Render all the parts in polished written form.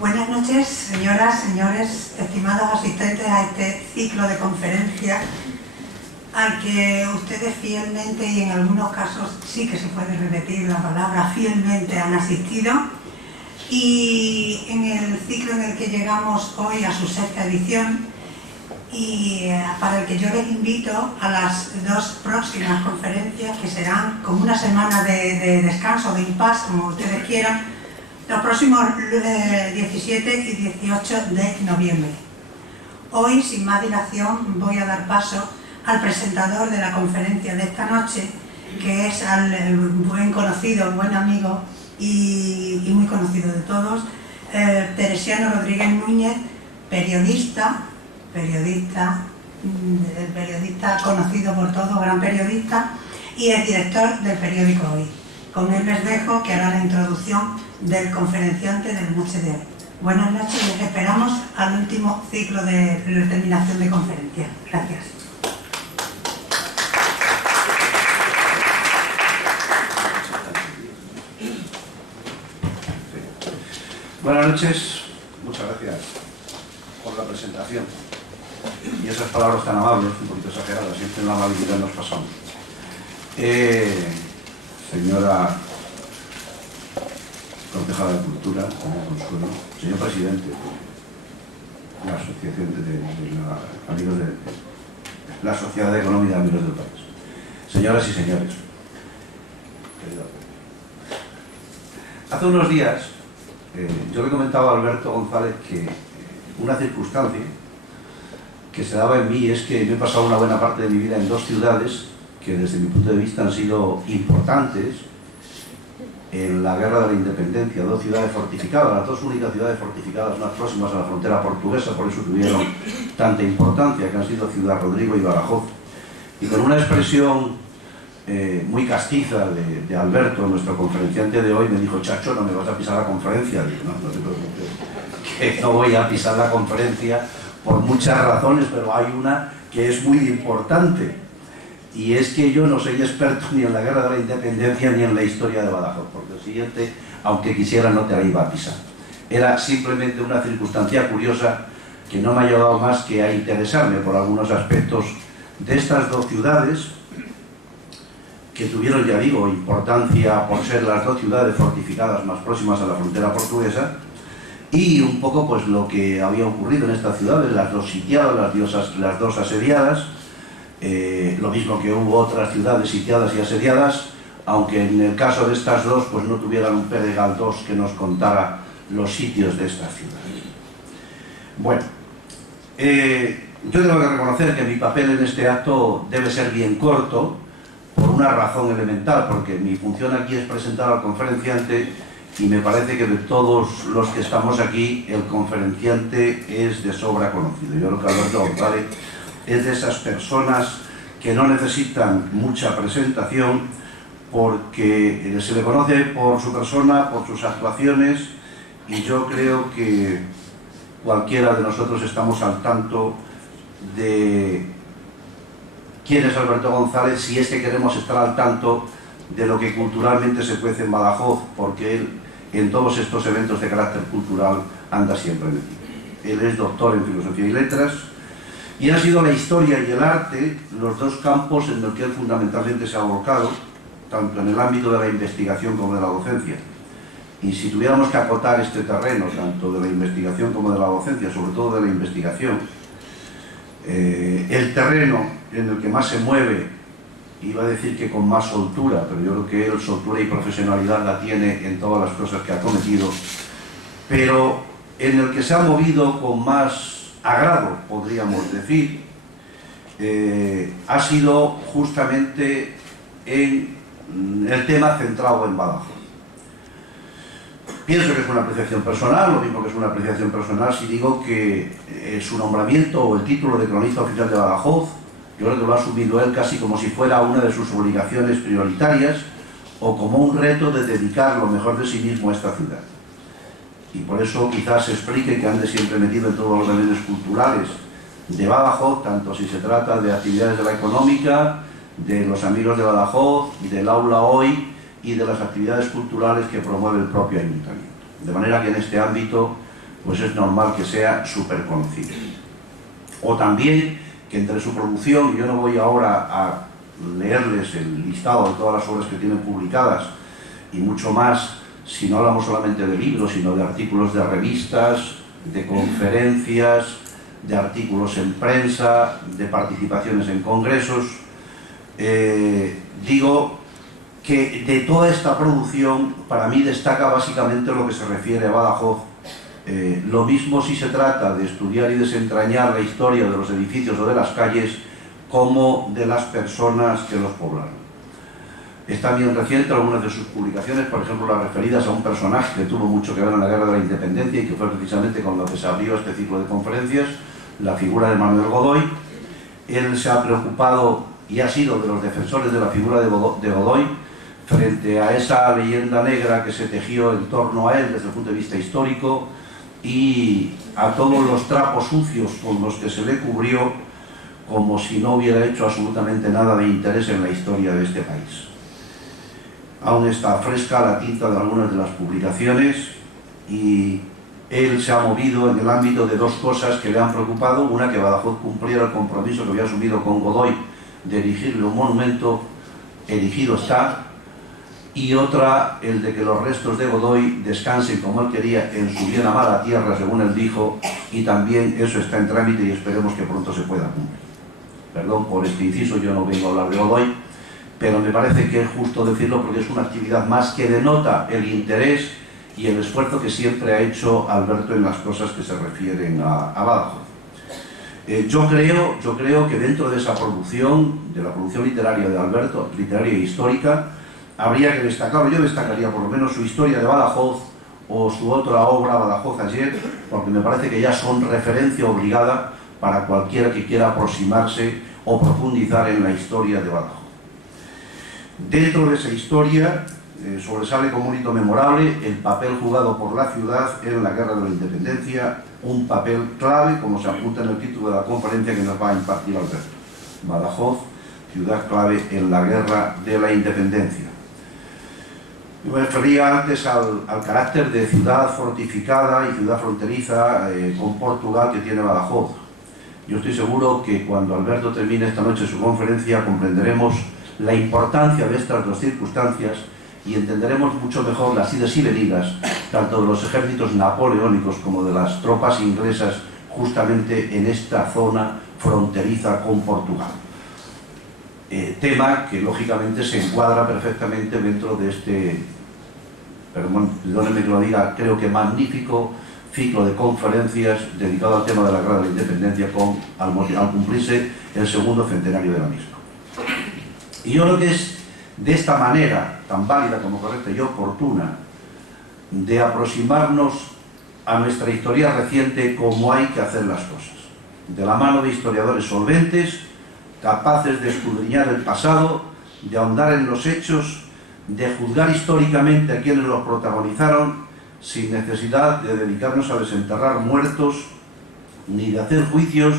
Buenas noches, señoras, señores, estimados asistentes a este ciclo de conferencias al que ustedes fielmente, y en algunos casos sí que se puede repetir la palabra fielmente, han asistido. Y en el ciclo en el que llegamos hoy a su sexta edición, y para el que yo les invito a las dos próximas conferencias, que serán como una semana de descanso, de impasse, como ustedes quieran, los próximos 17 y 18 de noviembre. Hoy, sin más dilación, voy a dar paso al presentador de la conferencia de esta noche, que es al buen conocido, buen amigo y muy conocido de todos, Teresiano Rodríguez Núñez, periodista conocido por todos, gran periodista, y es director del periódico Hoy. Con él les dejo que hará la introducción del conferenciante de la noche de hoy. Buenas noches y les esperamos al último ciclo de terminación de conferencia. Gracias. Buenas noches, muchas gracias por la presentación y esas palabras tan amables, un poquito exageradas, siempre en la amabilidad nos pasamos. Señora concejala de Cultura, señor Consuelo, señor presidente de la Asociación de Amigos de la Sociedad Económica de Amigos del País, señoras y señores, hace unos días yo le comentaba a Alberto González que una circunstancia que se daba en mí es que yo he pasado una buena parte de mi vida en dos ciudades que desde mi punto de vista han sido importantes en la guerra de la independencia, dos ciudades fortificadas, las dos únicas ciudades fortificadas más próximas a la frontera portuguesa, por eso tuvieron tanta importancia, que han sido Ciudad Rodrigo y Badajoz. Y con una expresión muy castiza de Alberto, nuestro conferenciante de hoy, me dijo: Chacho, no me vas a pisar la conferencia. Digo, no te preocupes, que no voy a pisar la conferencia por muchas razones, pero hay una que es muy importante. Y es que yo no soy experto ni en la guerra de la independencia ni en la historia de Badajoz, porque el siguiente, aunque quisiera, no te la iba a pisar. Era simplemente una circunstancia curiosa que no me ha llevado más que a interesarme por algunos aspectos de estas dos ciudades, que tuvieron, ya digo, importancia por ser las dos ciudades fortificadas más próximas a la frontera portuguesa, y un poco pues lo que había ocurrido en estas ciudades, las dos sitiadas, las dos asediadas. Lo mismo que hubo otras ciudades sitiadas y asediadas, aunque en el caso de estas dos pues no tuvieran un Pere Galdós que nos contara los sitios de estas ciudades. Bueno, yo tengo que reconocer que mi papel en este acto debe ser bien corto, por una razón elemental, porque mi función aquí es presentar al conferenciante, y me parece que de todos los que estamos aquí, el conferenciante es de sobra conocido. Yo creo que Alberto González es de esas personas que no necesitan mucha presentación, porque se le conoce por su persona, por sus actuaciones, y yo creo que cualquiera de nosotros estamos al tanto de quién es Alberto González, si es que queremos estar al tanto de lo que culturalmente se cuece en Badajoz, porque él en todos estos eventos de carácter cultural anda siempre metido. Él es doctor en Filosofía y Letras, y han sido la historia y el arte los dos campos en los que él fundamentalmente se ha volcado, tanto en el ámbito de la investigación como de la docencia. Y si tuviéramos que acotar este terreno, tanto de la investigación como de la docencia, sobre todo de la investigación, el terreno en el que más se mueve, iba a decir que con más soltura, pero yo creo que él soltura y profesionalidad la tiene en todas las cosas que ha cometido, pero en el que se ha movido con más agrado, podríamos decir, ha sido justamente en el tema centrado en Badajoz. Pienso que es una apreciación personal, lo mismo que es una apreciación personal si digo que su nombramiento o el título de cronista oficial de Badajoz, yo creo que lo ha asumido él casi como si fuera una de sus obligaciones prioritarias o como un reto de dedicar lo mejor de sí mismo a esta ciudad. Y por eso quizás se explique que ande siempre metido en todos los eventos culturales de Badajoz, tanto si se trata de actividades de la económica, de los amigos de Badajoz, del aula hoy y de las actividades culturales que promueve el propio ayuntamiento. De manera que en este ámbito pues es normal que sea súper conocido. O también que entre su producción, yo no voy ahora a leerles el listado de todas las obras que tienen publicadas y mucho más si no hablamos solamente de libros, sino de artículos de revistas, de conferencias, de artículos en prensa, de participaciones en congresos. Digo que de toda esta producción para mí destaca básicamente lo que se refiere a Badajoz. Lo mismo si se trata de estudiar y desentrañar la historia de los edificios o de las calles como de las personas que los poblaron. Están bien recientes algunas de sus publicaciones, por ejemplo las referidas a un personaje que tuvo mucho que ver en la Guerra de la Independencia y que fue precisamente con lo que se abrió este ciclo de conferencias, la figura de Manuel Godoy. Él se ha preocupado y ha sido de los defensores de la figura de Godoy frente a esa leyenda negra que se tejió en torno a él desde el punto de vista histórico y a todos los trapos sucios con los que se le cubrió, como si no hubiera hecho absolutamente nada de interés en la historia de este país. Aún está fresca la tinta de algunas de las publicaciones y él se ha movido en el ámbito de dos cosas que le han preocupado. Una, que Badajoz cumpliera el compromiso que había asumido con Godoy de erigirle un monumento, erigido está, y otra, el de que los restos de Godoy descansen como él quería en su bien amada tierra, según él dijo, y también eso está en trámite y esperemos que pronto se pueda cumplir. Perdón por este inciso, yo no vengo a hablar de Godoy, pero me parece que es justo decirlo porque es una actividad más que denota el interés y el esfuerzo que siempre ha hecho Alberto en las cosas que se refieren a Badajoz. Yo creo que dentro de esa producción, de la producción literaria de Alberto, literaria e histórica, habría que destacar, yo destacaría por lo menos su historia de Badajoz o su otra obra, Badajoz ayer, porque me parece que ya son referencia obligada para cualquiera que quiera aproximarse o profundizar en la historia de Badajoz. Dentro de esa historia sobresale como un hito memorable el papel jugado por la ciudad en la Guerra de la Independencia, un papel clave, como se apunta en el título de la conferencia que nos va a impartir Alberto. Badajoz, ciudad clave en la Guerra de la Independencia. Me refería antes al carácter de ciudad fortificada y ciudad fronteriza con Portugal que tiene Badajoz. Yo estoy seguro que cuando Alberto termine esta noche su conferencia comprenderemos la importancia de estas dos circunstancias y entenderemos mucho mejor las idas y venidas, tanto de los ejércitos napoleónicos como de las tropas inglesas, justamente en esta zona fronteriza con Portugal. Tema que lógicamente se encuadra perfectamente dentro de este, perdónenme que lo diga, creo que magnífico ciclo de conferencias dedicado al tema de la Guerra de la Independencia al cumplirse el segundo centenario de la misma. Y yo creo que es de esta manera tan válida como correcta y oportuna de aproximarnos a nuestra historia reciente como hay que hacer las cosas, de la mano de historiadores solventes, capaces de escudriñar el pasado, de ahondar en los hechos, de juzgar históricamente a quienes los protagonizaron, sin necesidad de dedicarnos a desenterrar muertos, ni de hacer juicios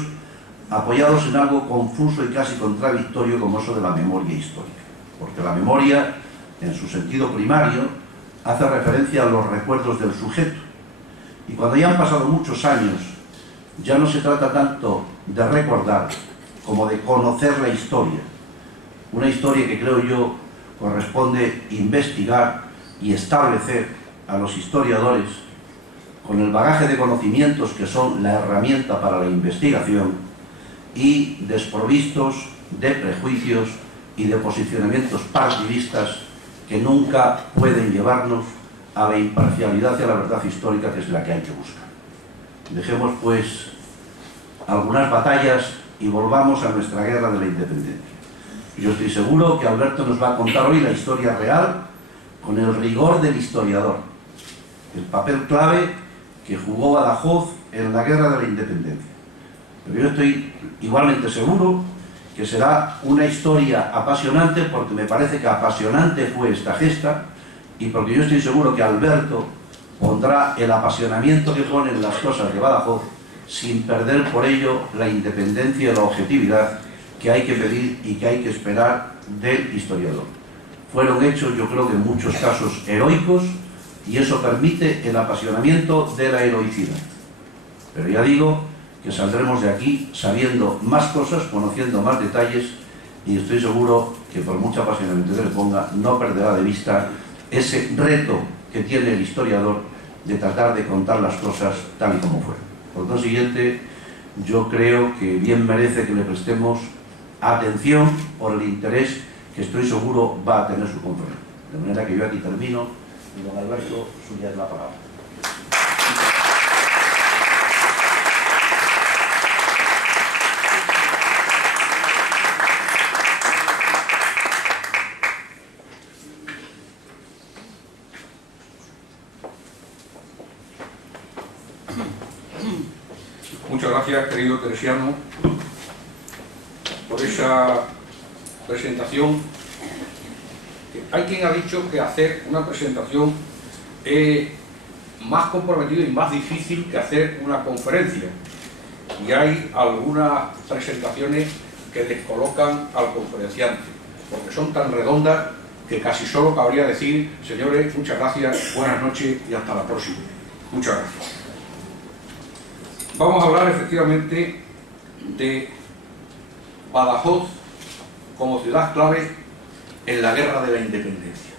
apoyados en algo confuso y casi contradictorio como eso de la memoria histórica. Porque la memoria, en su sentido primario, hace referencia a los recuerdos del sujeto. Y cuando ya han pasado muchos años, ya no se trata tanto de recordar como de conocer la historia. Una historia que creo yo corresponde investigar y establecer a los historiadores con el bagaje de conocimientos que son la herramienta para la investigación y desprovistos de prejuicios y de posicionamientos partidistas que nunca pueden llevarnos a la imparcialidad y a la verdad histórica, que es la que hay que buscar. Dejemos pues algunas batallas y volvamos a nuestra Guerra de la Independencia. Yo estoy seguro que Alberto nos va a contar hoy la historia real con el rigor del historiador, el papel clave que jugó Badajoz en la Guerra de la Independencia. Pero yo estoy igualmente seguro que será una historia apasionante, porque me parece que apasionante fue esta gesta, y porque yo estoy seguro que Alberto pondrá el apasionamiento que pone en las cosas de Badajoz sin perder por ello la independencia y la objetividad que hay que pedir y que hay que esperar del historiador. Fueron hechos, yo creo que en muchos casos, heroicos, y eso permite el apasionamiento de la heroicidad. Pero ya digo que saldremos de aquí sabiendo más cosas, conociendo más detalles, y estoy seguro que por mucho apasionamiento que le ponga, no perderá de vista ese reto que tiene el historiador de tratar de contar las cosas tal y como fueron. Por consiguiente, yo creo que bien merece que le prestemos atención por el interés que estoy seguro va a tener su conferencia. De manera que yo aquí termino y don Alberto, suya es la palabra. Muchas gracias, querido Teresiano, por esa presentación. Hay quien ha dicho que hacer una presentación es más comprometido y más difícil que hacer una conferencia. Y hay algunas presentaciones que descolocan al conferenciante, porque son tan redondas que casi solo cabría decir: señores, muchas gracias, buenas noches y hasta la próxima. Muchas gracias. Vamos a hablar efectivamente de Badajoz como ciudad clave en la Guerra de la Independencia.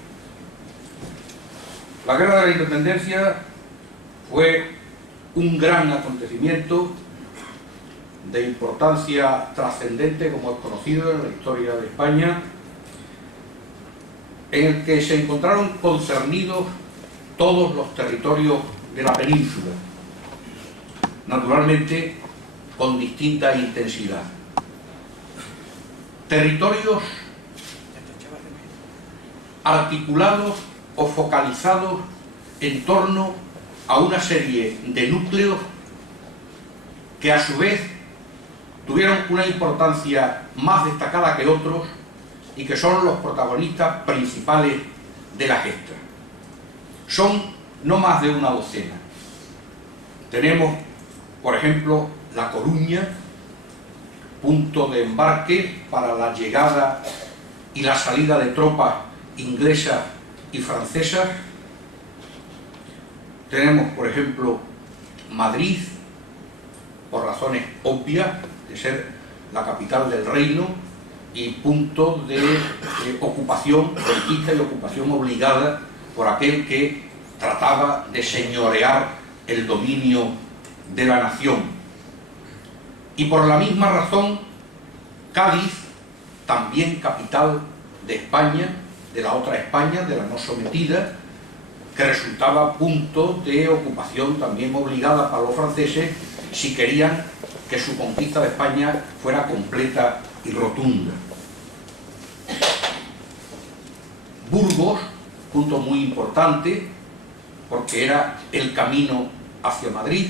La Guerra de la Independencia fue un gran acontecimiento de importancia trascendente, como es conocido en la historia de España, en el que se encontraron concernidos todos los territorios de la península, naturalmente con distinta intensidad. Territorios articulados o focalizados en torno a una serie de núcleos que a su vez tuvieron una importancia más destacada que otros y que son los protagonistas principales de la gesta. Son no más de una docena. Tenemos, por ejemplo, La Coruña, punto de embarque para la llegada y la salida de tropas inglesas y francesas. Tenemos, por ejemplo, Madrid, por razones obvias de ser la capital del reino y punto de ocupación, conquista y ocupación obligada por aquel que trataba de señorear el dominio de la nación. Y por la misma razón, Cádiz, también capital de España, de la otra España, de la no sometida, que resultaba punto de ocupación también obligada para los franceses si querían que su conquista de España fuera completa y rotunda. Burgos, punto muy importante, porque era el camino hacia Madrid.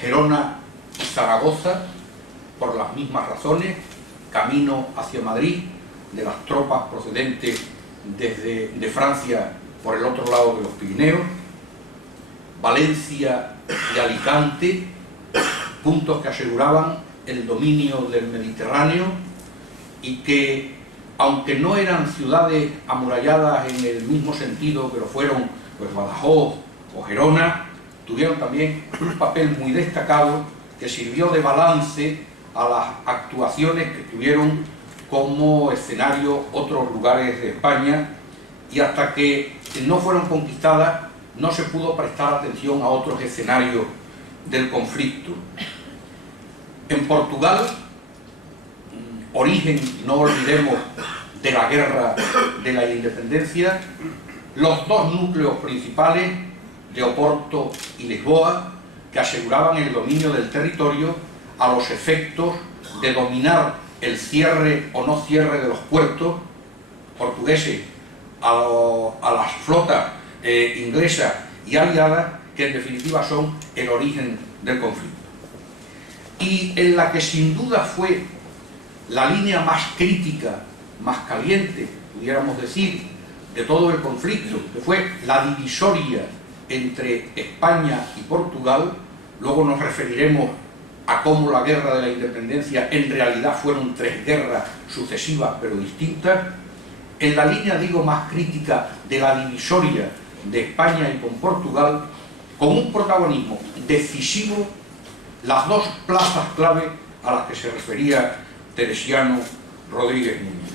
Gerona y Zaragoza, por las mismas razones, camino hacia Madrid de las tropas procedentes de Francia por el otro lado de los Pirineos. Valencia y Alicante, puntos que aseguraban el dominio del Mediterráneo y que, aunque no eran ciudades amuralladas en el mismo sentido que lo fueron pues Badajoz o Gerona, tuvieron también un papel muy destacado que sirvió de balance a las actuaciones que tuvieron como escenario otros lugares de España, y hasta que no fueron conquistadas no se pudo prestar atención a otros escenarios del conflicto. En Portugal, origen, no olvidemos, de la Guerra de la Independencia, los dos núcleos principales, de Oporto y Lisboa, que aseguraban el dominio del territorio a los efectos de dominar el cierre o no cierre de los puertos portugueses a las flotas inglesas y aliadas, que en definitiva son el origen del conflicto. Y en la que sin duda fue la línea más crítica, más caliente, pudiéramos decir, de todo el conflicto, que fue la divisoria entre España y Portugal, luego nos referiremos a cómo la guerra de la independencia en realidad fueron 3 guerras sucesivas pero distintas, en la línea, digo, más crítica de la divisoria de España y con Portugal, con un protagonismo decisivo, las 2 plazas clave a las que se refería Teresiano Rodríguez Núñez.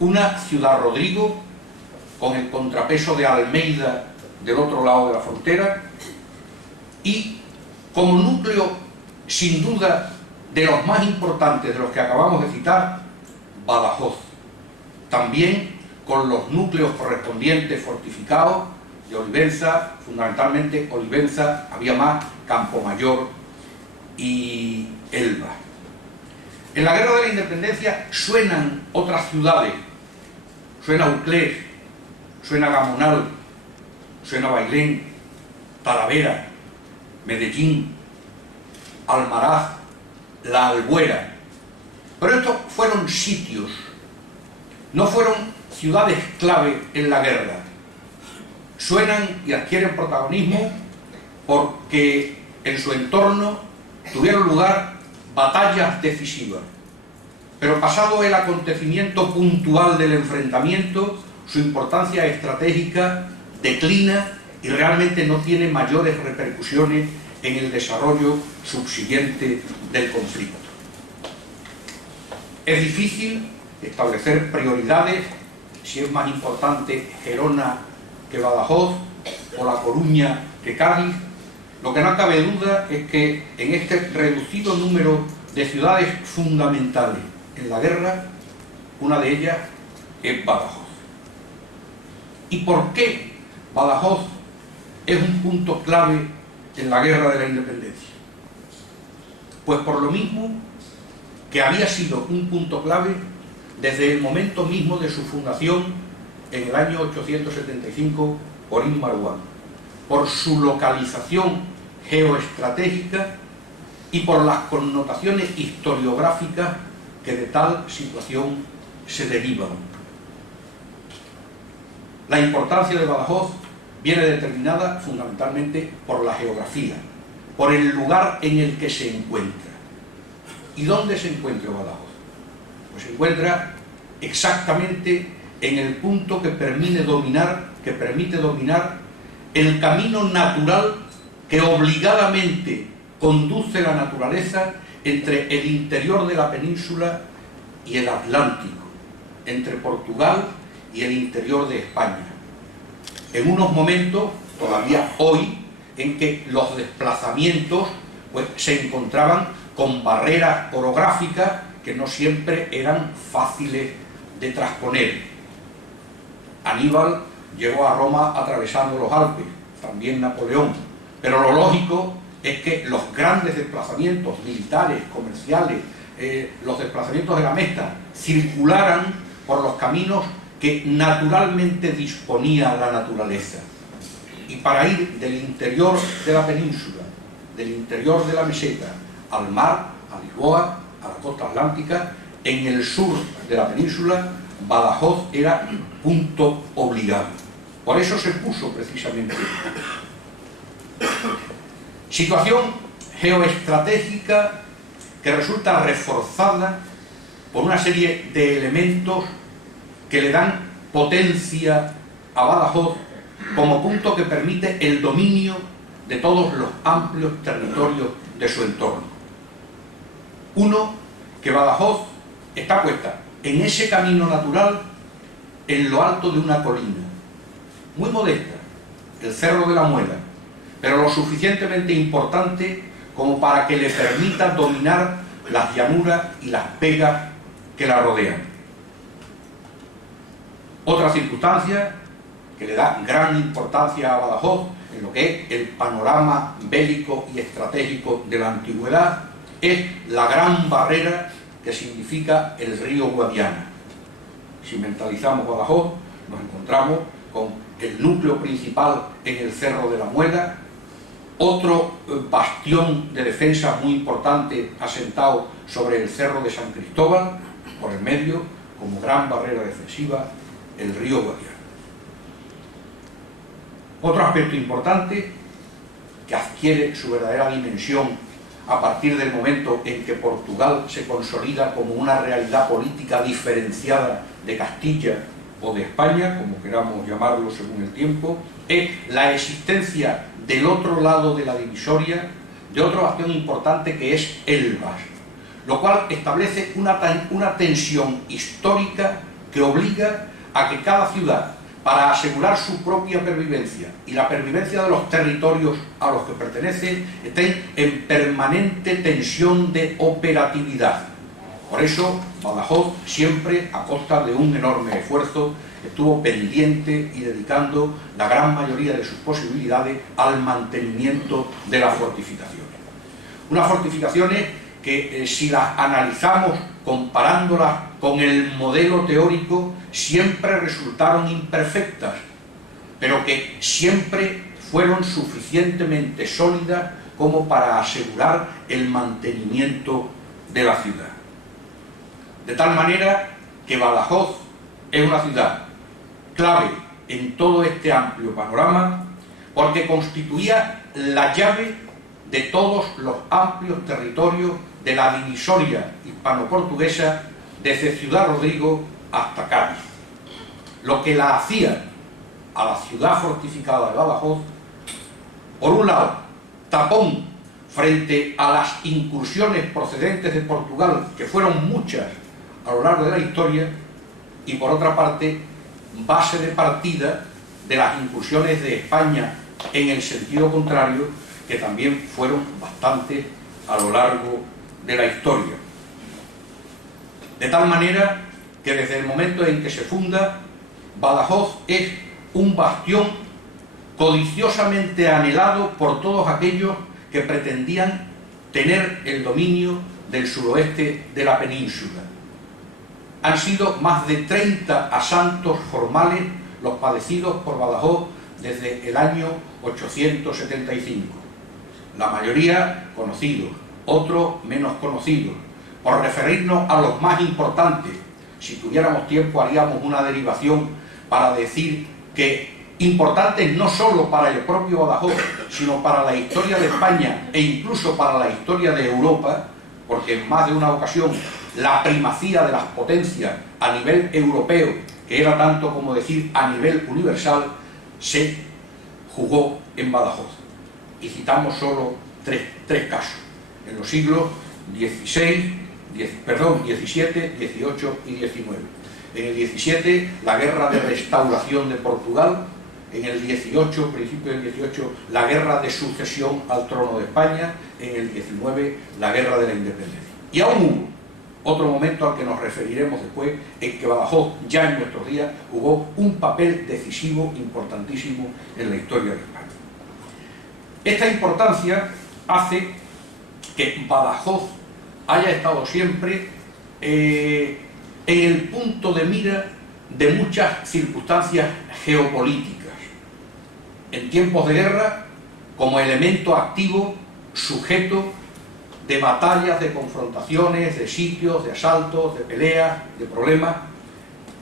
Una, Ciudad Rodrigo, con el contrapeso de Almeida del otro lado de la frontera, y como núcleo, sin duda, de los más importantes de los que acabamos de citar, Badajoz, también con los núcleos correspondientes fortificados de Olivenza, fundamentalmente Olivenza, había más Campomayor y Elba. En la guerra de la independencia suenan otras ciudades, suena Uclés, suena Gamonal, suena Bailén, Talavera, Medellín, Almaraz, La Albuera. Pero estos fueron sitios, no fueron ciudades clave en la guerra. Suenan y adquieren protagonismo porque en su entorno tuvieron lugar batallas decisivas. Pero pasado el acontecimiento puntual del enfrentamiento, su importancia estratégica declina y realmente no tiene mayores repercusiones en el desarrollo subsiguiente del conflicto. Es difícil establecer prioridades, si es más importante Gerona que Badajoz o La Coruña que Cádiz. Lo que no cabe duda es que en este reducido número de ciudades fundamentales en la guerra, una de ellas es Badajoz. ¿Y por qué Badajoz es un punto clave en la guerra de la independencia? Pues por lo mismo que había sido un punto clave desde el momento mismo de su fundación en el año 875 por Immarwan, por su localización geoestratégica y por las connotaciones historiográficas que de tal situación se derivan. La importancia de Badajoz viene determinada fundamentalmente por la geografía, por el lugar en el que se encuentra. ¿Y dónde se encuentra Badajoz? Pues se encuentra exactamente en el punto que permite dominar el camino natural que obligadamente conduce la naturaleza entre el interior de la península y el Atlántico, entre Portugal y el interior de España. En unos momentos, todavía hoy, en que los desplazamientos pues, se encontraban con barreras orográficas que no siempre eran fáciles de trasponer. Aníbal llegó a Roma atravesando los Alpes, también Napoleón, pero lo lógico es que los grandes desplazamientos militares, comerciales, los desplazamientos de la Mesta, circularan por los caminos que naturalmente disponía la naturaleza. Y para ir del interior de la península, del interior de la meseta, al mar, a Lisboa, a la costa atlántica, en el sur de la península, Badajoz era punto obligado. Por eso se puso precisamente. Situación geoestratégica que resulta reforzada por una serie de elementos que le dan potencia a Badajoz como punto que permite el dominio de todos los amplios territorios de su entorno. Uno, que Badajoz está puesta en ese camino natural en lo alto de una colina, muy modesta, el Cerro de la Muela, pero lo suficientemente importante como para que le permita dominar las llanuras y las pegas que la rodean. Otra circunstancia que le da gran importancia a Badajoz en lo que es el panorama bélico y estratégico de la antigüedad es la gran barrera que significa el río Guadiana. Si mentalizamos Badajoz, nos encontramos con el núcleo principal en el Cerro de la Muela, otro bastión de defensa muy importante asentado sobre el Cerro de San Cristóbal, por el medio, como gran barrera defensiva, el río Guadiana. Otro aspecto importante que adquiere su verdadera dimensión a partir del momento en que Portugal se consolida como una realidad política diferenciada de Castilla o de España, como queramos llamarlo según el tiempo, es la existencia del otro lado de la divisoria de otra acción importante que es Elvas, lo cual establece una tensión histórica que obliga a que cada ciudad, para asegurar su propia pervivencia y la pervivencia de los territorios a los que pertenecen, estén en permanente tensión de operatividad. Por eso, Badajoz, siempre a costa de un enorme esfuerzo, estuvo pendiente y dedicando la gran mayoría de sus posibilidades al mantenimiento de las fortificaciones. Unas fortificaciones que, si las analizamos comparándolas con el modelo teórico, siempre resultaron imperfectas, pero que siempre fueron suficientemente sólidas como para asegurar el mantenimiento de la ciudad. De tal manera que Badajoz es una ciudad clave en todo este amplio panorama, porque constituía la llave de todos los amplios territorios de la divisoria hispano-portuguesa desde Ciudad Rodrigo hasta Cádiz, lo que la hacía a la ciudad fortificada de Badajoz, por un lado, tapón frente a las incursiones procedentes de Portugal, que fueron muchas a lo largo de la historia, y por otra parte, base de partida de las incursiones de España en el sentido contrario, que también fueron bastantes a lo largo de la historia. De tal manera que desde el momento en que se funda, Badajoz es un bastión codiciosamente anhelado por todos aquellos que pretendían tener el dominio del suroeste de la península. Han sido más de 30 asaltos formales los padecidos por Badajoz desde el año 875. La mayoría conocidos, otros menos conocidos. Por referirnos a los más importantes, si tuviéramos tiempo haríamos una derivación para decir que importantes no solo para el propio Badajoz, sino para la historia de España e incluso para la historia de Europa, porque en más de una ocasión la primacía de las potencias a nivel europeo, que era tanto como decir a nivel universal, se jugó en Badajoz. Y citamos solo tres casos, en los siglos XVII, XVII, XVIII y XIX. En el XVII, la guerra de restauración de Portugal; en el XVIII, principio del XVIII, la guerra de sucesión al trono de España; en el XIX, la guerra de la independencia. Y aún hubo otro momento al que nos referiremos después, en que Badajoz, ya en nuestros días, jugó un papel decisivo, importantísimo en la historia de España. Esta importancia hace que Badajoz haya estado siempre en el punto de mira de muchas circunstancias geopolíticas. En tiempos de guerra, como elemento activo, sujeto de batallas, de confrontaciones, de sitios, de asaltos, de peleas, de problemas,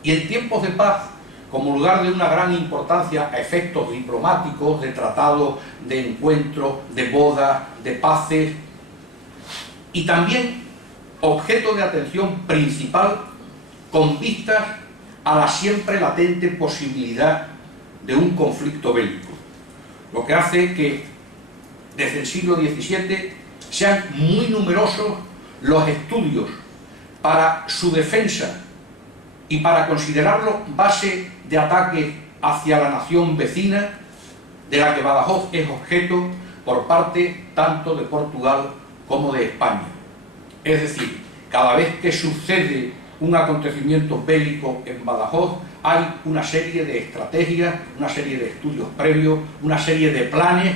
y en tiempos de paz, como lugar de una gran importancia a efectos diplomáticos, de tratados, de encuentros, de bodas, de paces, y también objeto de atención principal con vistas a la siempre latente posibilidad de un conflicto bélico, lo que hace que desde el siglo XVII sean muy numerosos los estudios para su defensa y para considerarlo base de ataque hacia la nación vecina, de la que Badajoz es objeto por parte tanto de Portugal como de España. Es decir, cada vez que sucede un acontecimiento bélico en Badajoz, hay una serie de estrategias, una serie de estudios previos, una serie de planes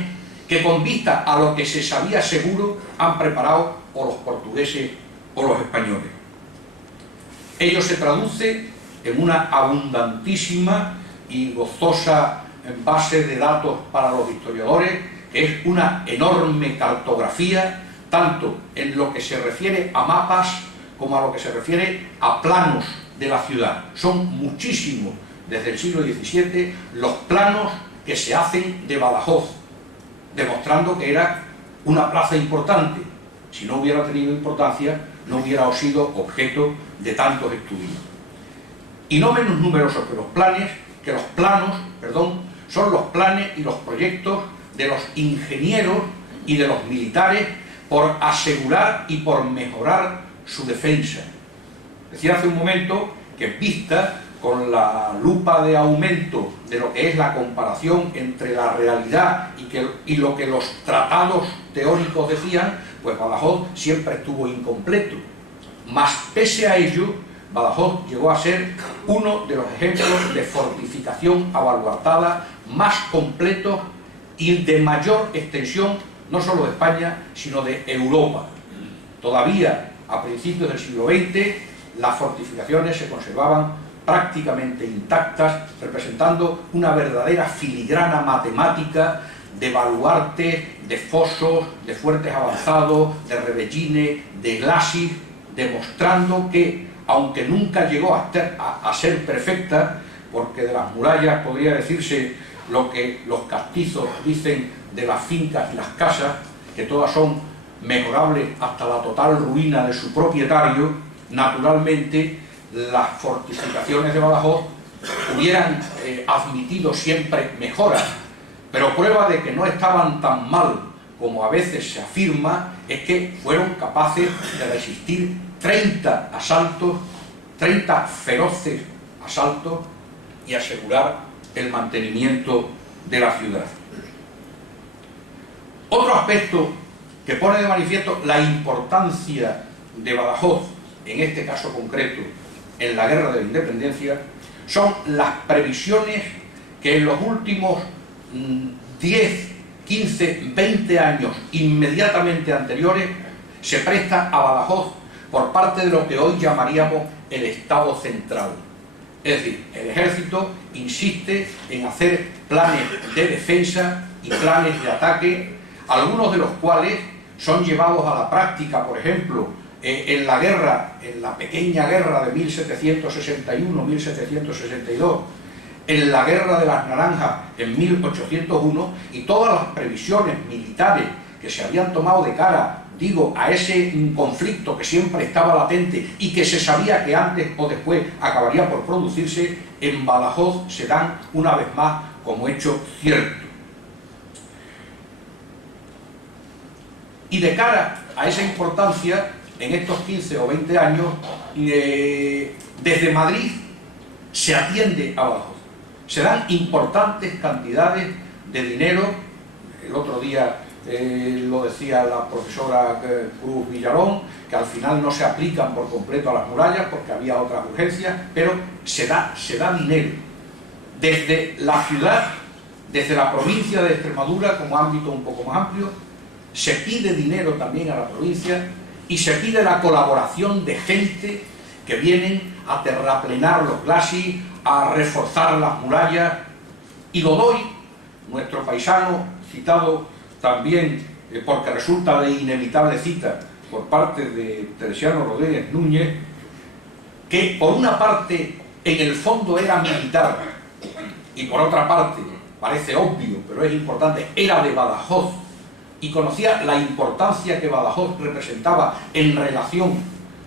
que, con vista a lo que se sabía seguro, han preparado o los portugueses o los españoles. Ello se traduce en una abundantísima y gozosa base de datos para los historiadores, que es una enorme cartografía, tanto en lo que se refiere a mapas como a lo que se refiere a planos de la ciudad. Son muchísimos, desde el siglo XVII, los planos que se hacen de Badajoz, demostrando que era una plaza importante. Si no hubiera tenido importancia, no hubiera sido objeto de tantos estudios. Y no menos numerosos que los planos, son los planes y los proyectos de los ingenieros y de los militares por asegurar y por mejorar su defensa. Decía hace un momento que vista con la lupa de aumento de lo que es la comparación entre la realidad y lo que los tratados teóricos decían, pues Badajoz siempre estuvo incompleto. Mas pese a ello, Badajoz llegó a ser uno de los ejemplos de fortificación abaluartada más completos y de mayor extensión, no solo de España, sino de Europa. Todavía a principios del siglo XX, las fortificaciones se conservaban prácticamente intactas, representando una verdadera filigrana matemática de baluartes, de fosos, de fuertes avanzados, de rebellines, de glacis, demostrando que, aunque nunca llegó a ser perfecta, porque de las murallas podría decirse lo que los castizos dicen de las fincas y las casas, que todas son mejorables hasta la total ruina de su propietario, naturalmente las fortificaciones de Badajoz hubieran admitido siempre mejoras, pero prueba de que no estaban tan mal como a veces se afirma es que fueron capaces de resistir 30 asaltos, 30 feroces asaltos y asegurar el mantenimiento de la ciudad. Otro aspecto que pone de manifiesto la importancia de Badajoz, en este caso concreto, en la Guerra de la Independencia, son las previsiones que en los últimos 10, 15, 20 años inmediatamente anteriores se presta a Badajoz por parte de lo que hoy llamaríamos el Estado Central. Es decir, el ejército insiste en hacer planes de defensa y planes de ataque, algunos de los cuales son llevados a la práctica, por ejemplo, en la pequeña guerra de 1761-1762, en la Guerra de las Naranjas en 1801, y todas las previsiones militares que se habían tomado de cara, digo, a ese conflicto que siempre estaba latente y que se sabía que antes o después acabaría por producirse, en Badajoz se dan una vez más como hecho cierto. Y de cara a esa importancia, en estos 15 o 20 años, desde Madrid se atiende a Badajoz. Se dan importantes cantidades de dinero. El otro día lo decía la profesora Cruz Villalón, que al final no se aplican por completo a las murallas porque había otras urgencias, pero se da dinero. Desde la ciudad, desde la provincia de Extremadura como ámbito un poco más amplio, se pide dinero también a la provincia y se pide la colaboración de gente que vienen a terraplenar los glacis, a reforzar las murallas. Y Godoy, nuestro paisano, citado también porque resulta de inevitable cita por parte de Teresiano Rodríguez Núñez, que por una parte en el fondo era militar y por otra parte, parece obvio pero es importante, era de Badajoz y conocía la importancia que Badajoz representaba en relación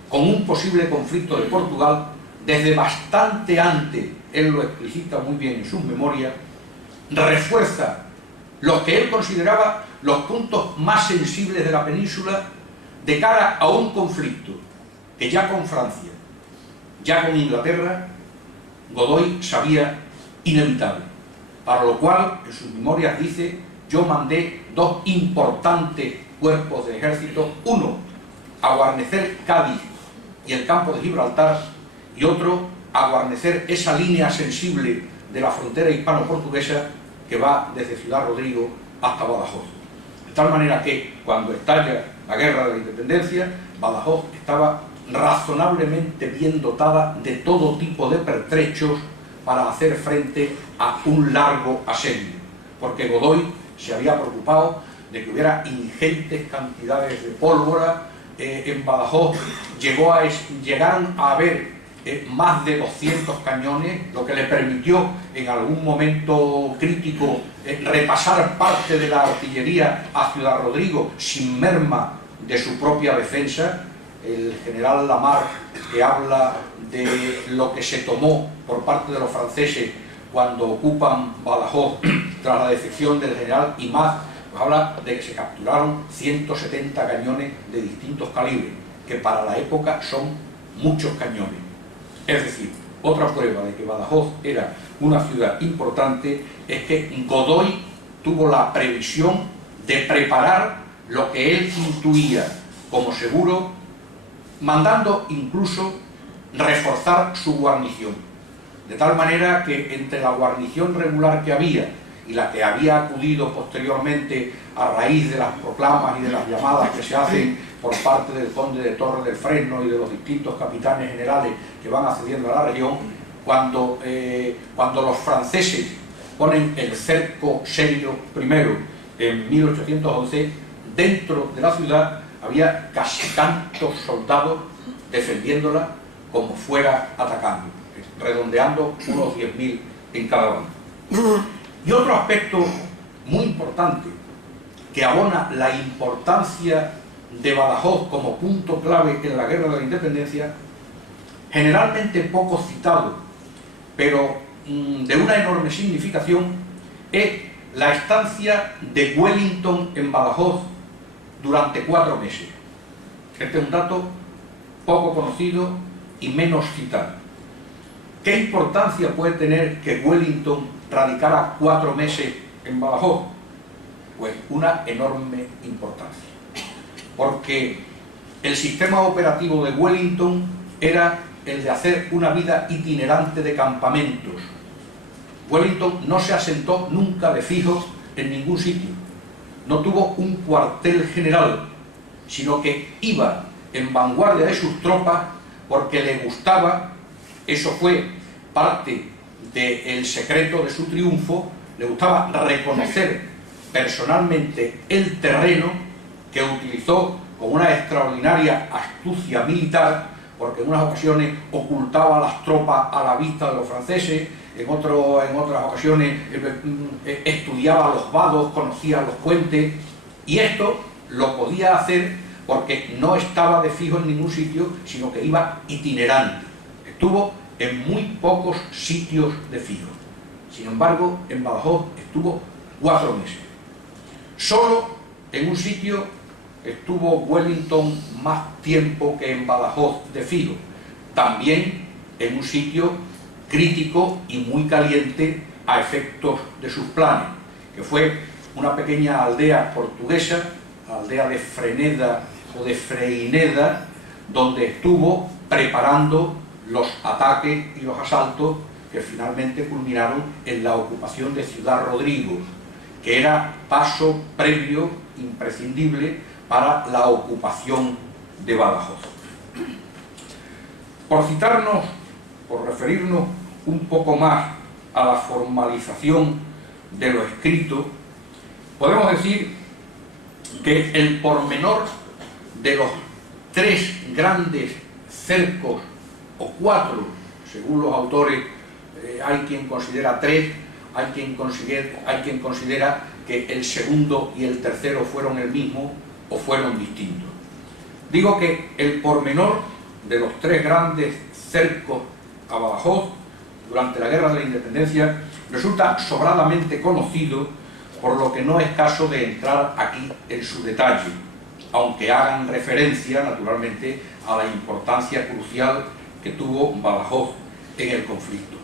con un posible conflicto de Portugal, desde bastante antes, él lo explicita muy bien en sus memorias, refuerza los que él consideraba los puntos más sensibles de la península de cara a un conflicto que ya con Francia, ya con Inglaterra, Godoy sabía inevitable, para lo cual en sus memorias dice: yo mandé dos importantes cuerpos de ejército, uno a guarnecer Cádiz y el campo de Gibraltar, y otro a guarnecer esa línea sensible de la frontera hispano-portuguesa que va desde Ciudad Rodrigo hasta Badajoz. De tal manera que cuando estalla la Guerra de la Independencia, Badajoz estaba razonablemente bien dotada de todo tipo de pertrechos para hacer frente a un largo asedio, porque Godoy se había preocupado de que hubiera ingentes cantidades de pólvora. En Badajoz llegaron a haber más de 200 cañones, lo que le permitió en algún momento crítico repasar parte de la artillería a Ciudad Rodrigo sin merma de su propia defensa. El general Lamarck, que habla de lo que se tomó por parte de los franceses cuando ocupan Badajoz tras la defección del general Imaz, pues habla de que se capturaron 170 cañones de distintos calibres, que para la época son muchos cañones. Es decir, otra prueba de que Badajoz era una ciudad importante es que Godoy tuvo la previsión de preparar lo que él intuía como seguro, mandando incluso reforzar su guarnición, de tal manera que entre la guarnición regular que había y la que había acudido posteriormente a raíz de las proclamas y de las llamadas que se hacen por parte del conde de Torres del Fresno y de los distintos capitanes generales que van accediendo a la región, cuando los franceses ponen el cerco serio primero en 1811, dentro de la ciudad había casi tantos soldados defendiéndola como fuera atacando, redondeando unos 10.000 en cada bando. Y otro aspecto muy importante que abona la importancia de Badajoz como punto clave en la Guerra de la Independencia, generalmente poco citado, pero de una enorme significación, es la estancia de Wellington en Badajoz durante 4 meses. Este es un dato poco conocido y menos citado. ¿Qué importancia puede tener que Wellington radicara 4 meses en Badajoz? Pues una enorme importancia, porque el sistema operativo de Wellington era el de hacer una vida itinerante de campamentos. Wellington no se asentó nunca de fijo en ningún sitio, no tuvo un cuartel general, sino que iba en vanguardia de sus tropas porque le gustaba, eso fue parte del secreto de su triunfo, le gustaba reconocer personalmente el terreno, que utilizó con una extraordinaria astucia militar, porque en unas ocasiones ocultaba a las tropas a la vista de los franceses, en otras ocasiones estudiaba los vados, conocía los puentes, y esto lo podía hacer porque no estaba de fijo en ningún sitio, sino que iba itinerante. Estuvo en muy pocos sitios de fijo. Sin embargo, en Badajoz estuvo 4 meses. Solo en un sitio estuvo Wellington más tiempo que en Badajoz de fijo, también en un sitio crítico y muy caliente a efectos de sus planes, que fue una pequeña aldea portuguesa, la aldea de Freneda o de Freineda, donde estuvo preparando los ataques y los asaltos que finalmente culminaron en la ocupación de Ciudad Rodrigo, que era paso previo imprescindible para la ocupación de Badajoz. Por citarnos, por referirnos un poco más a la formalización de lo escrito, podemos decir que el pormenor de los 3 grandes cercos, o 4, según los autores, hay quien considera 3, hay quien considera que el segundo y el tercero fueron el mismo o fueron distintos. Digo que el pormenor de los 3 grandes cercos a Badajoz durante la Guerra de la Independencia resulta sobradamente conocido, por lo que no es caso de entrar aquí en su detalle, aunque hagan referencia naturalmente a la importancia crucial que tuvo Badajoz en el conflicto.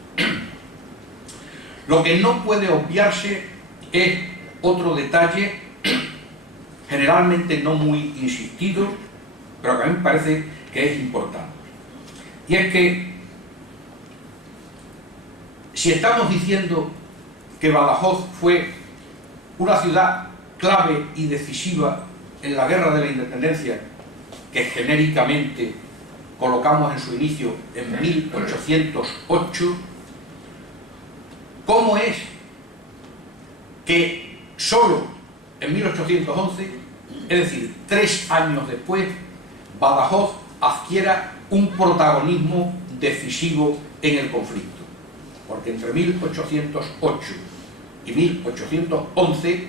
Lo que no puede obviarse es otro detalle, generalmente no muy insistido, pero que a mí me parece que es importante. Y es que, si estamos diciendo que Badajoz fue una ciudad clave y decisiva en la Guerra de la Independencia, que genéricamente colocamos en su inicio en 1808, ¿cómo es que solo en 1811, es decir, 3 años después, Badajoz adquiera un protagonismo decisivo en el conflicto, porque entre 1808 y 1811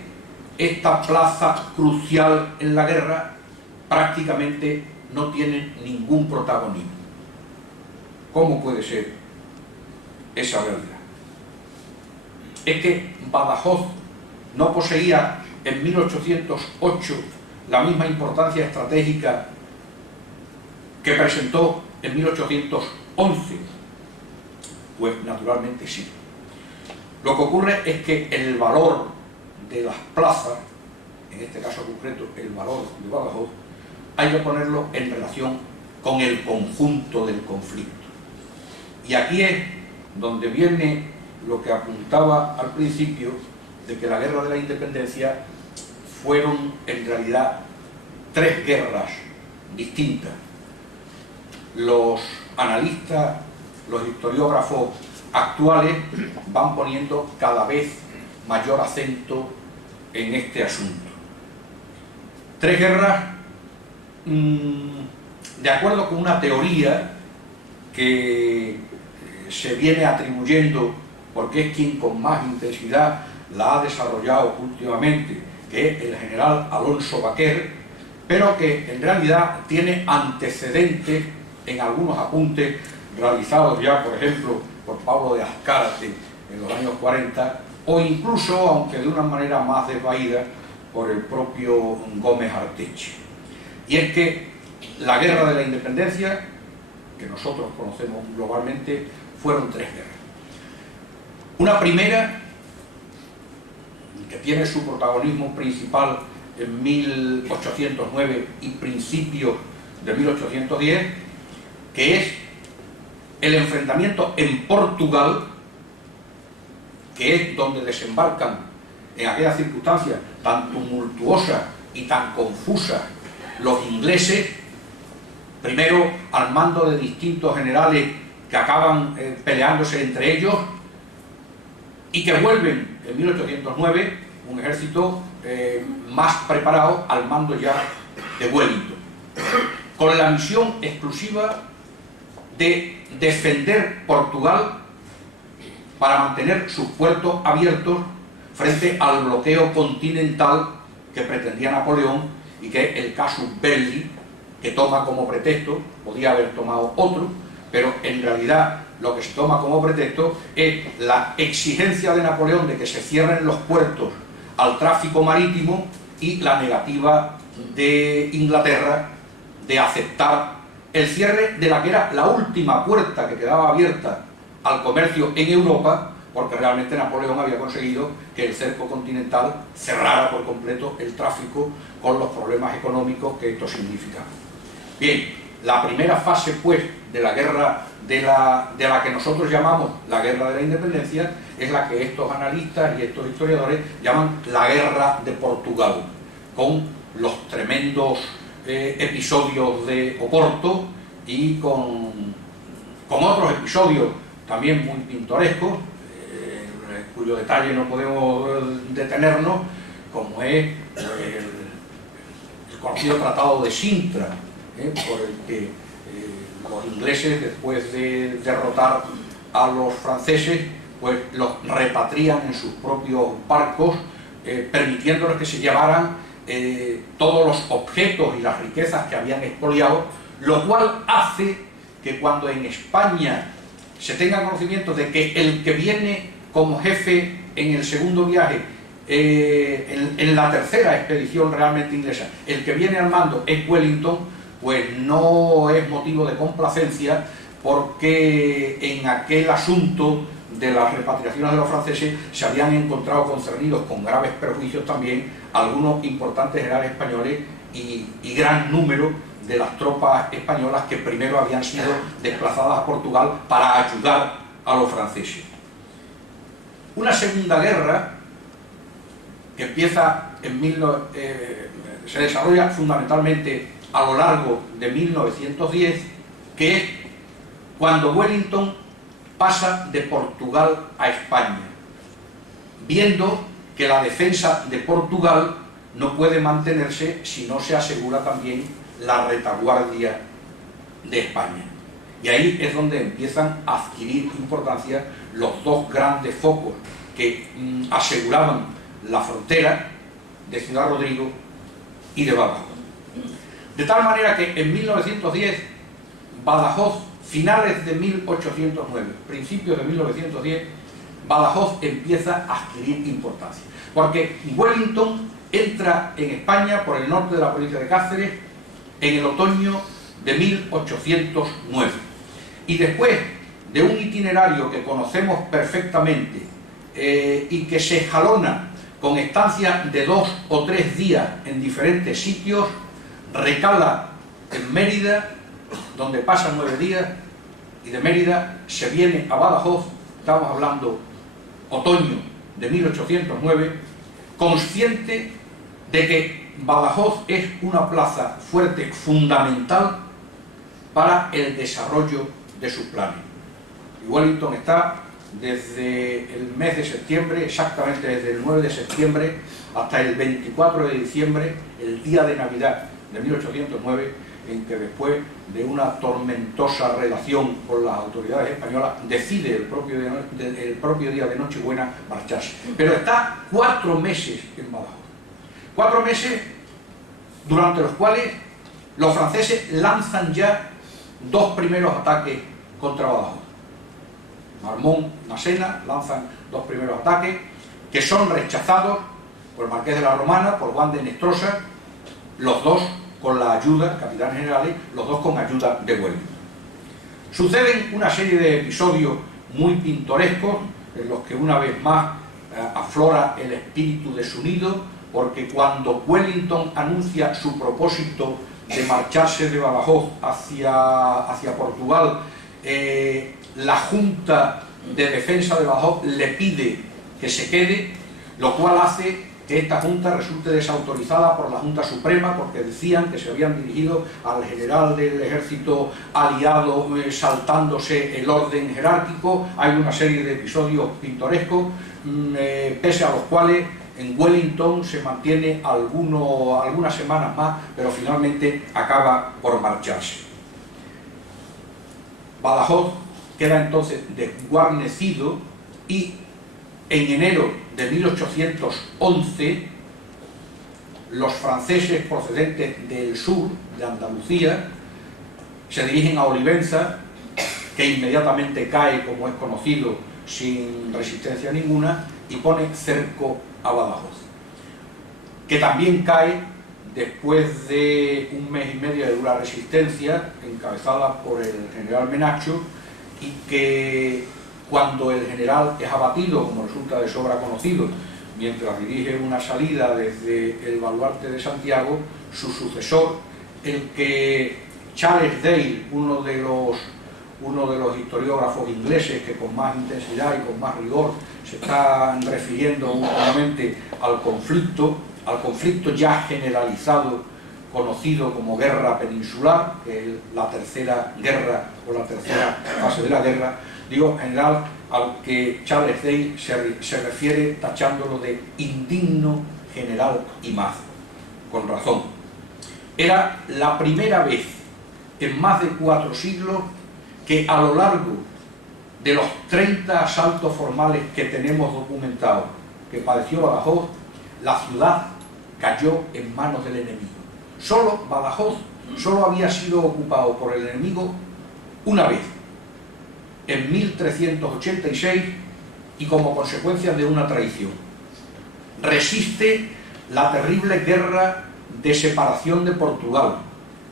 esta plaza crucial en la guerra prácticamente no tiene ningún protagonismo. ¿Cómo puede ser esa realidad? Es que Badajoz no poseía en 1808 la misma importancia estratégica que presentó en 1811. Pues naturalmente sí. Lo que ocurre es que el valor de las plazas, en este caso concreto el valor de Badajoz, hay que ponerlo en relación con el conjunto del conflicto. Y aquí es donde viene lo que apuntaba al principio, de que la guerra de la independencia fueron en realidad tres guerras distintas. Los analistas, los historiógrafos actuales van poniendo cada vez mayor acento en este asunto. Tres guerras de acuerdo con una teoría que se viene atribuyendo, porque es quien con más intensidad la ha desarrollado últimamente, que es el general Alonso Baquer, pero que en realidad tiene antecedentes en algunos apuntes realizados ya, por ejemplo, por Pablo de Azcárate en los años 40, o incluso, aunque de una manera más desvaída, por el propio Gómez Arteche. Y es que la guerra de la independencia, que nosotros conocemos globalmente, fueron tres guerras. Una primera, que tiene su protagonismo principal en 1809 y principios de 1810, que es el enfrentamiento en Portugal, que es donde desembarcan en aquellas circunstancias tan tumultuosas y tan confusas los ingleses, primero al mando de distintos generales que acaban peleándose entre ellos, y que vuelven en 1809 un ejército más preparado al mando ya de Wellington, con la misión exclusiva de defender Portugal para mantener sus puertos abiertos frente al bloqueo continental que pretendía Napoleón, y que es el casus belli que toma como pretexto. Podía haber tomado otro, pero en realidad lo que se toma como pretexto es la exigencia de Napoleón de que se cierren los puertos al tráfico marítimo y la negativa de Inglaterra de aceptar el cierre de la que era la última puerta que quedaba abierta al comercio en Europa, porque realmente Napoleón había conseguido que el cerco continental cerrara por completo el tráfico, con los problemas económicos que esto significaba. Bien, la primera fase pues de la guerra de la que nosotros llamamos la guerra de la independencia es la que estos analistas y estos historiadores llaman la guerra de Portugal, con los tremendos episodios de Oporto y con otros episodios también muy pintorescos, cuyo detalle no podemos detenernos, como es el conocido Tratado de Sintra, por el que los ingleses, después de derrotar a los franceses, pues los repatrian en sus propios barcos, permitiéndoles que se llevaran todos los objetos y las riquezas que habían expoliado, lo cual hace que cuando en España se tenga conocimiento de que el que viene como jefe en el segundo viaje, en la tercera expedición realmente inglesa, el que viene al mando es Wellington, pues no es motivo de complacencia, porque en aquel asunto de las repatriaciones de los franceses se habían encontrado concernidos con graves perjuicios también algunos importantes generales españoles y gran número de las tropas españolas que primero habían sido desplazadas a Portugal para ayudar a los franceses. Una segunda guerra que empieza se desarrolla fundamentalmente a lo largo de 1910, que es cuando Wellington pasa de Portugal a España, viendo que la defensa de Portugal no puede mantenerse si no se asegura también la retaguardia de España. Y ahí es donde empiezan a adquirir importancia los dos grandes focos que aseguraban la frontera de Ciudad Rodrigo y de Badajoz. De tal manera que en 1910, Badajoz, finales de 1809, principios de 1910, Badajoz empieza a adquirir importancia. Porque Wellington entra en España por el norte de la provincia de Cáceres en el otoño de 1809. Y después de un itinerario que conocemos perfectamente y que se jalona con estancias de 2 o 3 días en diferentes sitios, recala en Mérida, donde pasa 9 días, y de Mérida se viene a Badajoz, estamos hablando otoño de 1809, consciente de que Badajoz es una plaza fuerte, fundamental para el desarrollo de sus planes. Y Wellington está desde el mes de septiembre, exactamente desde el 9 de septiembre hasta el 24 de diciembre, el día de Navidad de 1809, en que después de una tormentosa relación con las autoridades españolas decide el propio día de Nochebuena marcharse. Pero está 4 meses en Badajoz. 4 meses durante los cuales los franceses lanzan ya 2 primeros ataques contra Badajoz. Marmont, Massena lanzan 2 primeros ataques que son rechazados por el Marqués de la Romana, por Juan de Nestrosa, los 2 con la ayuda, capitanes generales, los 2 con ayuda de Wellington. Suceden una serie de episodios muy pintorescos en los que una vez más aflora el espíritu desunido, porque cuando Wellington anuncia su propósito de marcharse de Badajoz hacia Portugal, la Junta de Defensa de Badajoz le pide que se quede, lo cual hace que esta Junta resulte desautorizada por la Junta Suprema, porque decían que se habían dirigido al general del ejército aliado saltándose el orden jerárquico. Hay una serie de episodios pintorescos, pese a los cuales en Wellington se mantiene algunas semanas más, pero finalmente acaba por marcharse. Badajoz queda entonces desguarnecido y en enero de 1811 los franceses procedentes del sur, de Andalucía, se dirigen a Olivenza, que inmediatamente cae, como es conocido, sin resistencia ninguna, y pone cerco a Badajoz, que también cae después de 1 mes y medio de dura resistencia, encabezada por el general Menacho, y que cuando el general es abatido, como resulta de sobra conocido, mientras dirige una salida desde el baluarte de Santiago, su sucesor, el que Charles Dale, uno de los historiógrafos ingleses que con más intensidad y con más rigor se están refiriendo últimamente al conflicto ya generalizado, conocido como guerra peninsular, que es la tercera guerra o la tercera fase de la guerra, digo, general al que Charles Dale se refiere tachándolo de indigno general y más, con razón. Era la primera vez en más de 4 siglos que a lo largo de los 30 asaltos formales que tenemos documentados que padeció Badajoz, la ciudad cayó en manos del enemigo. Solo Badajoz había sido ocupado por el enemigo una vez, en 1386, y como consecuencia de una traición. Resiste la terrible guerra de separación de Portugal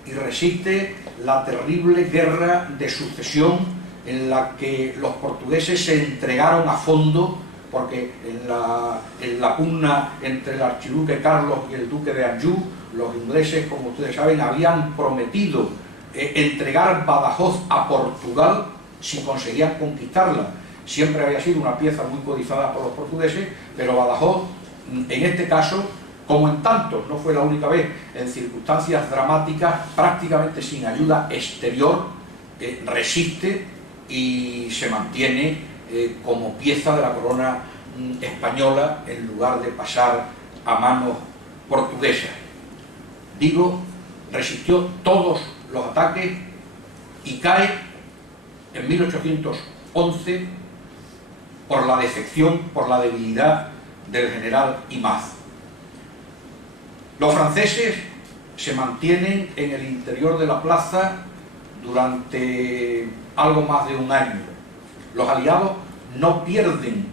y resiste la terrible guerra de sucesión en la que los portugueses se entregaron a fondo, porque en la pugna entre el archiduque Carlos y el duque de Anjou, los ingleses, como ustedes saben, habían prometido entregar Badajoz a Portugal si conseguían conquistarla. Siempre había sido una pieza muy codiciada por los portugueses, pero Badajoz, en este caso, como en tantos, no fue la única vez, en circunstancias dramáticas, prácticamente sin ayuda exterior, resiste y se mantiene como pieza de la corona española en lugar de pasar a manos portuguesas. Digo, resistió todos los ataques y cae en 1811 por la defección, por la debilidad del general Imaz. Los franceses se mantienen en el interior de la plaza durante algo más de un año. Los aliados no pierden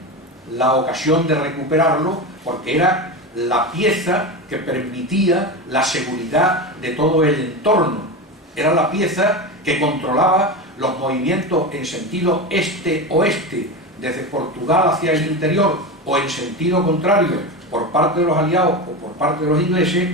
la ocasión de recuperarlo porque era la pieza que permitía la seguridad de todo el entorno. Era la pieza que controlaba los movimientos en sentido este-oeste, desde Portugal hacia el interior, o en sentido contrario, por parte de los aliados o por parte de los ingleses,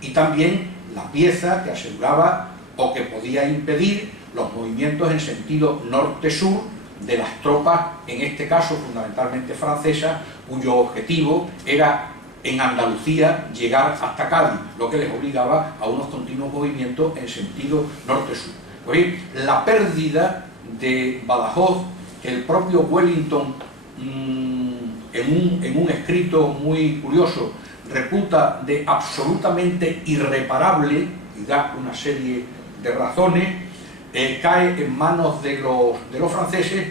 y también la pieza que aseguraba o que podía impedir los movimientos en sentido norte-sur de las tropas, en este caso fundamentalmente francesas, cuyo objetivo era en Andalucía llegar hasta Cádiz, lo que les obligaba a unos continuos movimientos en sentido norte-sur. Pues la pérdida de Badajoz, que el propio Wellington en un escrito muy curioso reputa de absolutamente irreparable, y da una serie de razones, cae en manos de los franceses,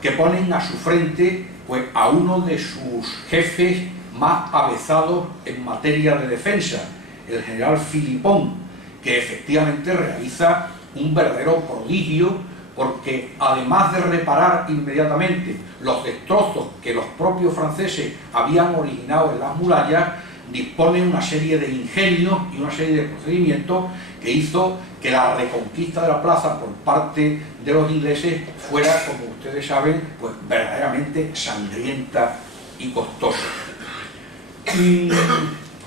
que ponen a su frente pues, a uno de sus jefes más avezados en materia de defensa, el general Philippon, que efectivamente realiza un verdadero prodigio, porque además de reparar inmediatamente los destrozos que los propios franceses habían originado en las murallas, dispone una serie de ingenios y una serie de procedimientos que hizo que la reconquista de la plaza por parte de los ingleses fuera, como ustedes saben, pues verdaderamente sangrienta y costosa.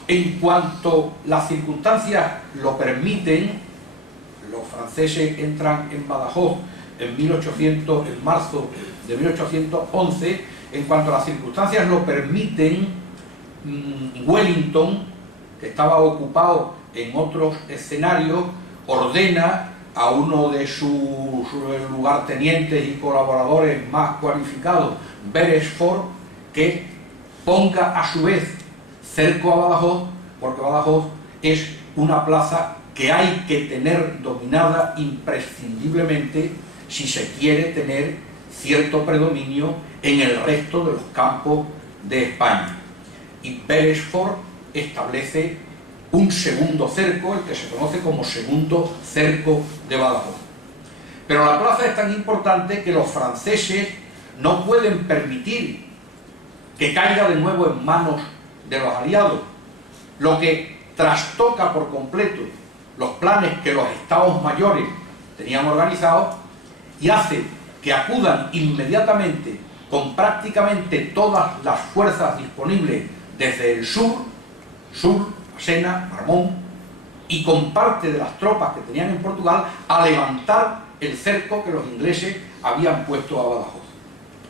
En cuanto las circunstancias lo permiten, los franceses entran en Badajoz en marzo de 1811, en cuanto las circunstancias lo permiten, Wellington, que estaba ocupado en otros escenarios, ordena a uno de sus lugartenientes y colaboradores más cualificados, Beresford, que ponga a su vez cerco a Badajoz, porque Badajoz es una plaza que hay que tener dominada imprescindiblemente si se quiere tener cierto predominio en el resto de los campos de España. Y Beresford establece un segundo cerco, el que se conoce como segundo cerco de Badajoz. Pero la plaza es tan importante que los franceses no pueden permitir que caiga de nuevo en manos de los aliados, lo que trastoca por completo los planes que los estados mayores tenían organizados y hace que acudan inmediatamente con prácticamente todas las fuerzas disponibles desde el sur, Sena, Marmón, y con parte de las tropas que tenían en Portugal, a levantar el cerco que los ingleses habían puesto a Badajoz,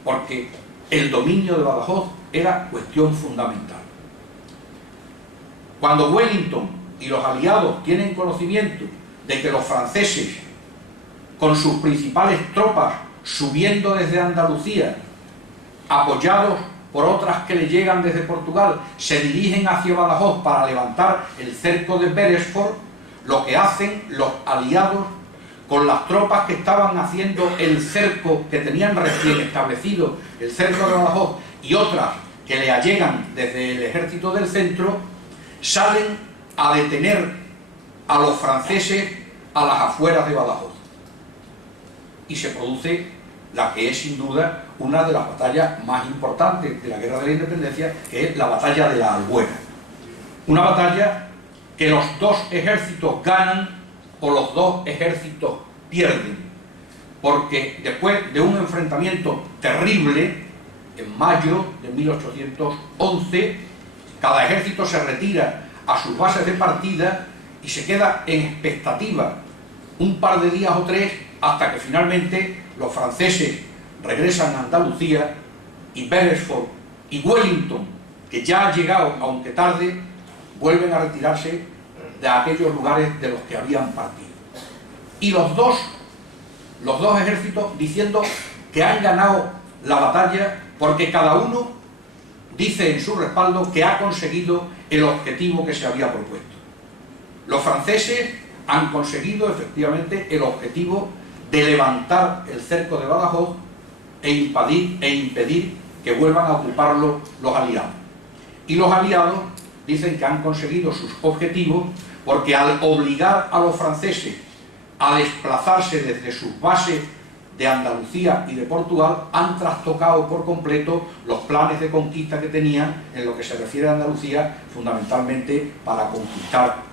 porque el dominio de Badajoz era cuestión fundamental. Cuando Wellington y los aliados tienen conocimiento de que los franceses, con sus principales tropas subiendo desde Andalucía, apoyados por otras que le llegan desde Portugal, se dirigen hacia Badajoz para levantar el cerco de Beresford, lo que hacen los aliados con las tropas que estaban haciendo el cerco, que tenían recién establecido el cerco de Badajoz, y otras que le allegan desde el ejército del centro, salen a detener a los franceses a las afueras de Badajoz. Y se produce la que es sin duda una de las batallas más importantes de la Guerra de la Independencia, que es la batalla de la Albuera. Una batalla que los dos ejércitos ganan o los dos ejércitos pierden, porque después de un enfrentamiento terrible, en mayo de 1811, cada ejército se retira a sus bases de partida y se queda en expectativa un par de días o tres, hasta que finalmente los franceses regresan a Andalucía y Beresford y Wellington, que ya ha llegado, aunque tarde, vuelven a retirarse de aquellos lugares de los que habían partido. Y los dos ejércitos diciendo que han ganado la batalla porque cada uno dice en su respaldo que ha conseguido el objetivo que se había propuesto. Los franceses han conseguido efectivamente el objetivo de levantar el cerco de Badajoz e impedir que vuelvan a ocuparlo los aliados. Y los aliados dicen que han conseguido sus objetivos porque al obligar a los franceses a desplazarse desde sus bases de Andalucía y de Portugal, han trastocado por completo los planes de conquista que tenían en lo que se refiere a Andalucía, fundamentalmente para conquistar